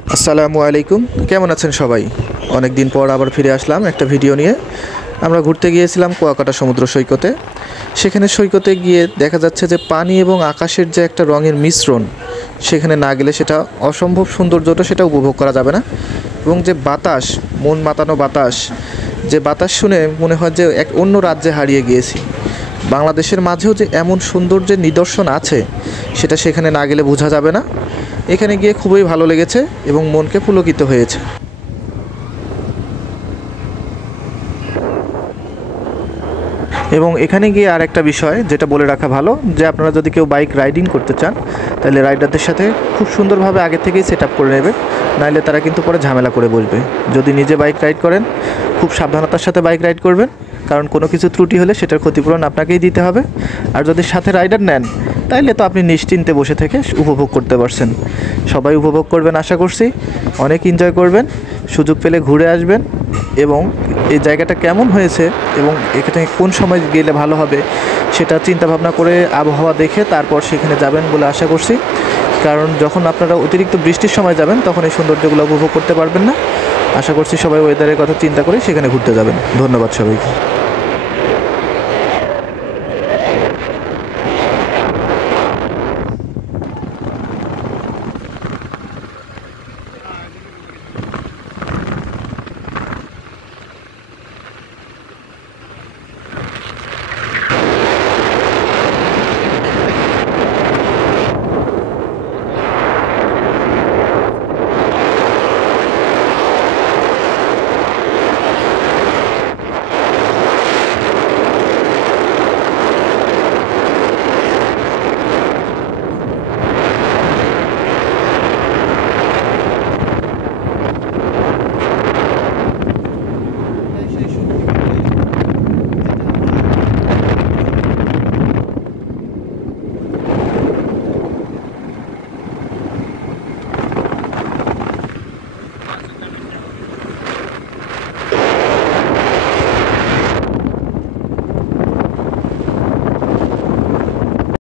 আসসালামু আলাইকুম, কেমন আছেন সবাই? অনেক দিন পর আবার ফিরে আসলাম একটা ভিডিও নিয়ে। আমরা ঘুরতে গিয়েছিলাম কুয়াকাটা সমুদ্র সৈকতে। সেখানে সৈকতে গিয়ে দেখা যাচ্ছে যে পানি এবং আকাশের যে একটা রঙের মিশ্রণ, সেখানে না গেলে সেটা অসম্ভব সৌন্দর্যটা সেটা উপভোগ করা যাবে না। এবং যে বাতাস, মন মাতানো বাতাস, যে বাতাস শুনে মনে হয় যে এক অন্য রাজ্যে হারিয়ে গিয়েছি। বাংলাদেশের মাঝেও যে এমন সৌন্দর্যের নিদর্শন আছে, সেটা সেখানে না গেলে বোঝা যাবে না। এখানে গিয়ে খুবই ভালো লেগেছে এবং মনকে পুলকিত হয়েছে। এবং এখানে গিয়ে আর একটা বিষয় যেটা বলে রাখা ভালো, যে আপনারা যদি কেউ বাইক রাইডিং করতে চান, তাহলে রাইডারদের সাথে খুব সুন্দরভাবে আগে থেকেই সেট আপ করে নেবে, নাহলে তারা কিন্তু পরে ঝামেলা করে বসবে। যদি নিজে বাইক রাইড করেন, খুব সাবধানতার সাথে বাইক রাইড করবেন, কারণ কোনো কিছু ত্রুটি হলে সেটার ক্ষতিপূরণ আপনাকেই দিতে হবে। আর যদি সাথে রাইডার নেন, তাইলে তো আপনি নিশ্চিন্তে বসে থেকে উপভোগ করতে পারছেন। সবাই উপভোগ করবেন আশা করছি, অনেক এনজয় করবেন, সুযোগ পেলে ঘুরে আসবেন। এবং এই জায়গাটা কেমন হয়েছে এবং এখানে কোন সময় গেলে ভালো হবে সেটা চিন্তা ভাবনা করে আবহাওয়া দেখে তারপর সেখানে যাবেন বলে আশা করছি। কারণ যখন আপনারা অতিরিক্ত বৃষ্টির সময় যাবেন, তখন এই সৌন্দর্যগুলো উপভোগ করতে পারবেন না। আশা করছি সবাই ওয়েদারের কথা চিন্তা করে সেখানে ঘুরতে যাবেন। ধন্যবাদ সবাইকে।